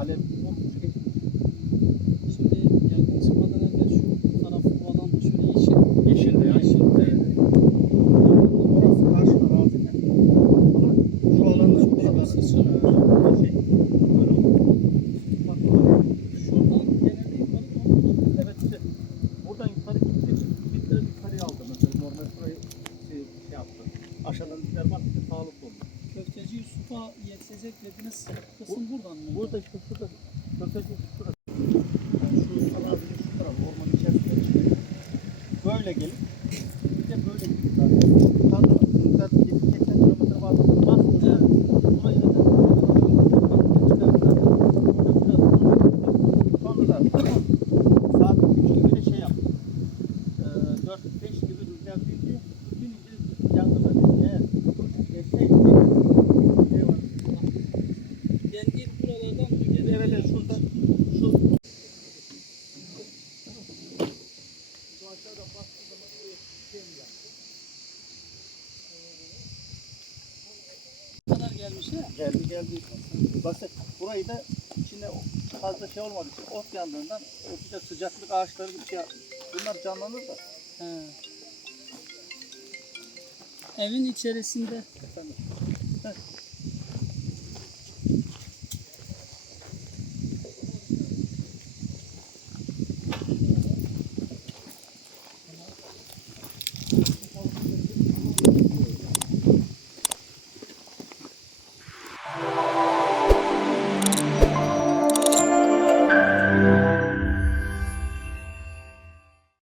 alev olmuş geçmiş. Şimdi yangın çıkmadan evvel şu tarafı bu alan da şöyle yeşil. Yeşildi ya. Orası karşı arazi. Ama şu alanlar Şu buralar. sıçramış. Şey, böyle oldu. Bak şuradan genelde yukarı doğru. Evet işte buradan yukarı gittiği için bitleri yukarıya aldı mesela normal şurayı şey yaptı. Aşağıdan bitler var bir sağlıklı oldu. Köfteci Yusuf'a yetişecek dediniz. Kısım buradan mı? Burada işte şurada köfteci şurada. Yani şu arazinin şu tarafı ormanın içerisinde çıkıyor. Böyle gelip bir de böyle gidip zaten. Yukarıda yukarıda 70-80 kilometre var. Bastı da burayı da sonra da saat 3 gibi de şey yaptı. 4-5 gibi rüzgar büyüdü. Büyüyünce yangın var. Eğer geçseydi şey var. Yani ilk buralardan mı geliyor? Evet, evet şurada şu aşağıdan bastığı zaman buraya şey mi yaptı? Bu kadar gelmiş ha? Geldi. Basit. Burayı da içine fazla şey olmadığı için ot yandığından bir de sıcaklık ağaçları bir şey yapmış. Bunlar canlanır da. He. Evin içerisinde Efendim.